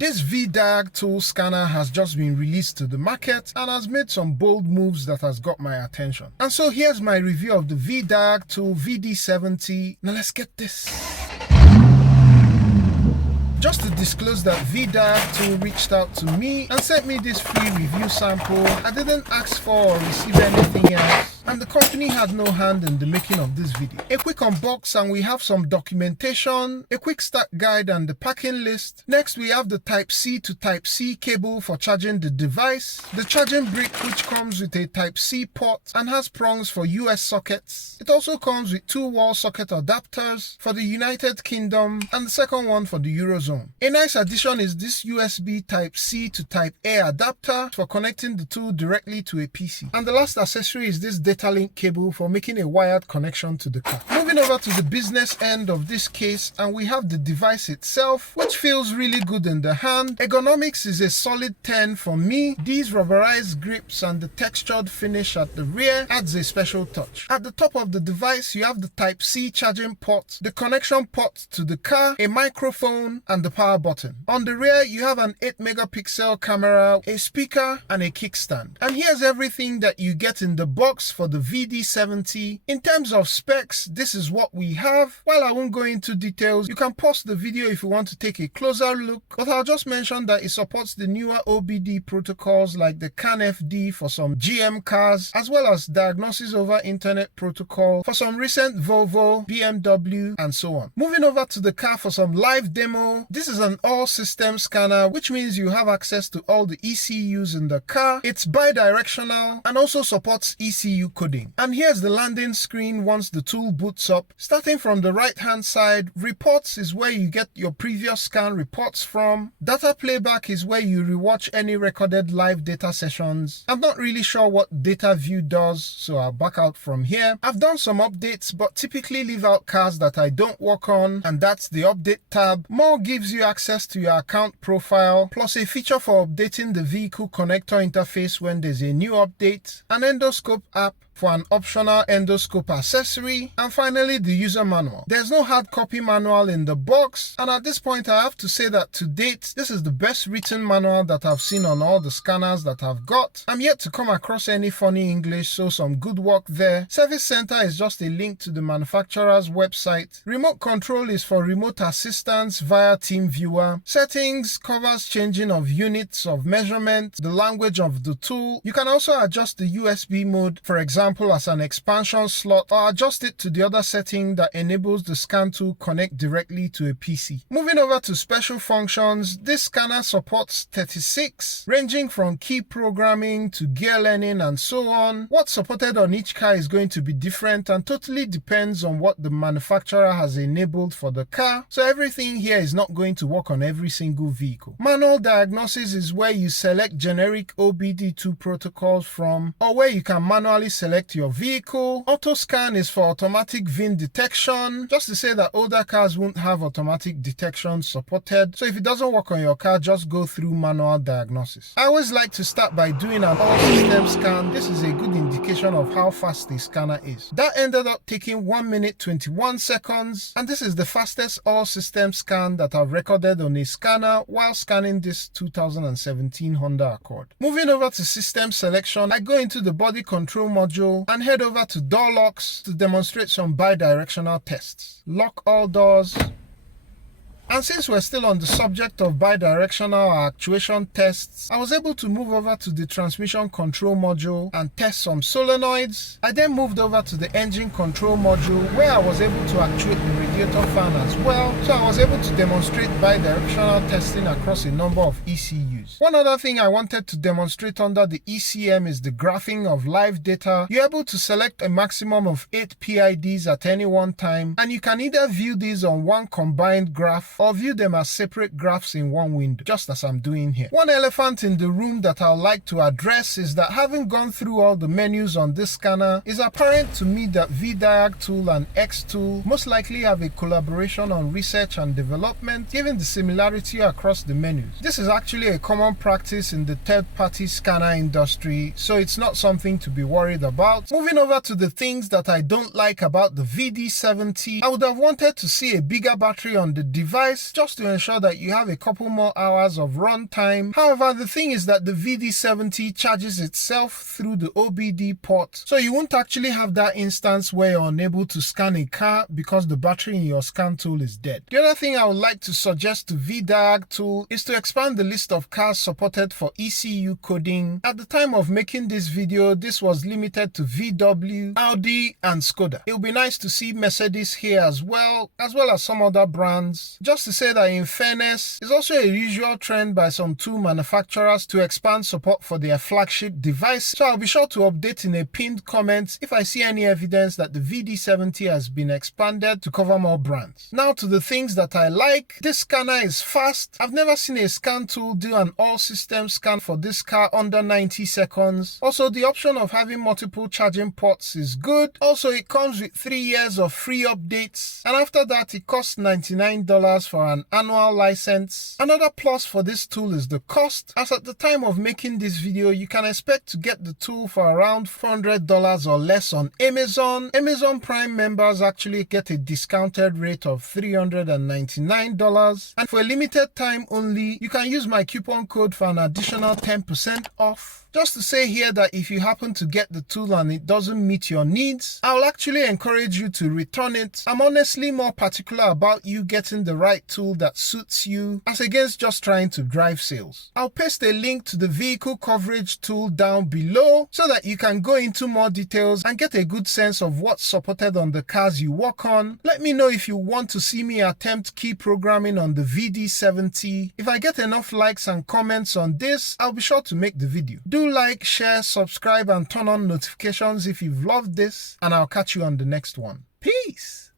This Vdiagtool scanner has just been released to the market and has made some bold moves that has got my attention. And so here's my review of the Vdiagtool VD70. Now let's get this. Just to disclose that Vdiagtool reached out to me and sent me this free review sample. I didn't ask for or receive anything else, and the company had no hand in the making of this video. A quick unbox and we have some documentation, a quick start guide and the packing list. Next we have the Type-C to Type-C cable for charging the device, the charging brick which comes with a Type-C port and has prongs for US sockets. It also comes with 2 wall socket adapters for the United Kingdom and the second one for the Eurozone. A nice addition is this USB Type-C to Type-A adapter for connecting the two directly to a PC. And the last accessory is this data link cable for making a wired connection to the car. Moving over to the business end of this case, and we have the device itself, which feels really good in the hand. Ergonomics is a solid 10 for me. These rubberized grips and the textured finish at the rear adds a special touch. At the top of the device, you have the Type-C charging port, the connection port to the car, a microphone, and the power button. On the rear, you have an 8 megapixel camera, a speaker, and a kickstand. And here's everything that you get in the box for the VD70. In terms of specs, this is what we have. While I won't go into details, you can pause the video if you want to take a closer look, but I'll just mention that it supports the newer OBD protocols like the CAN-FD for some GM cars, as well as diagnosis over internet protocol for some recent Volvo, BMW, and so on. Moving over to the car for some live demo. This is an all-system scanner, which means you have access to all the ECUs in the car. It's bi-directional and also supports ECU coding. And here's the landing screen once the tool boots up. Starting from the right-hand side, reports is where you get your previous scan reports from. Data playback is where you rewatch any recorded live data sessions. I'm not really sure what data view does, so I'll back out from here. I've done some updates, but typically leave out cars that I don't work on, and that's the update tab. More gives you access to your account profile, plus a feature for updating the vehicle connector interface when there's a new update, an endoscope app for an optional endoscope accessory, and finally the user manual. There's no hard copy manual in the box, and at this point I have to say that to date this is the best written manual that I've seen on all the scanners that I've got. I'm yet to come across any funny English, so some good work there. Service center is just a link to the manufacturer's website. Remote control is for remote assistance via TeamViewer. Settings covers changing of units of measurement, the language of the tool. You can also adjust the USB mode, for example as an expansion slot, or adjust it to the other setting that enables the scan tool connect directly to a PC. Moving over to special functions, this scanner supports 36, ranging from key programming to gear learning and so on. What's supported on each car is going to be different and totally depends on what the manufacturer has enabled for the car, so everything here is not going to work on every single vehicle. Manual diagnosis is where you select generic OBDII protocols from, or where you can manually select your vehicle. Auto scan is for automatic VIN detection, just to say that older cars won't have automatic detection supported, so if it doesn't work on your car, just go through manual diagnosis. I always like to start by doing an all system scan. This is a good indication of how fast the scanner is. That ended up taking 1 minute 21 seconds, and this is the fastest all system scan that I've recorded on a scanner while scanning this 2017 Honda Accord. Moving over to system selection, I go into the body control module and head over to door locks to demonstrate some bi-directional tests. Lock all doors. And since we're still on the subject of bi-directional actuation tests, I was able to move over to the transmission control module and test some solenoids. I then moved over to the engine control module where I was able to actuate the radiator fan as well, so I was able to demonstrate bi-directional testing across a number of ECUs. One other thing I wanted to demonstrate under the ECM is the graphing of live data. You're able to select a maximum of 8 PIDs at any one time, and you can either view these on one combined graph or view them as separate graphs in one window, just as I'm doing here. One elephant in the room that I'd like to address is that having gone through all the menus on this scanner, it's apparent to me that Vdiagtool and Xtool most likely have a a collaboration on research and development, given the similarity across the menus. This is actually a common practice in the third-party scanner industry, so it's not something to be worried about. Moving over to the things that I don't like about the VD70, I would have wanted to see a bigger battery on the device just to ensure that you have a couple more hours of run time. However, the thing is that the VD70 charges itself through the OBD port, so you won't actually have that instance where you're unable to scan a car because the battery in your scan tool is dead. The other thing I would like to suggest to Vdiagtool is to expand the list of cars supported for ECU coding. At the time of making this video, this was limited to VW, Audi, and Skoda. It would be nice to see Mercedes here as well as some other brands. Just to say that in fairness, it's also a usual trend by some tool manufacturers to expand support for their flagship device, so I'll be sure to update in a pinned comment if I see any evidence that the VD70 has been expanded to cover more brands. Now to the things that I like. This scanner is fast. I've never seen a scan tool do an all-system scan for this car under 90 seconds. Also, the option of having multiple charging ports is good. Also, it comes with 3 years of free updates, and after that it costs $99 for an annual license. Another plus for this tool is the cost, as at the time of making this video you can expect to get the tool for around $400 or less on Amazon. Amazon Prime members actually get a discounted rate of $399, and for a limited time only you can use my coupon code for an additional 10% off. Just to say here that if you happen to get the tool and it doesn't meet your needs, I'll actually encourage you to return it. I'm honestly more particular about you getting the right tool that suits you, as against just trying to drive sales. I'll paste a link to the vehicle coverage tool down below so that you can go into more details and get a good sense of what's supported on the cars you work on. Let me know if you want to see me attempt key programming on the VD70. If I get enough likes and comments on this, I'll be sure to make the video. Do like, share, subscribe, and turn on notifications if you've loved this, and I'll catch you on the next one. Peace!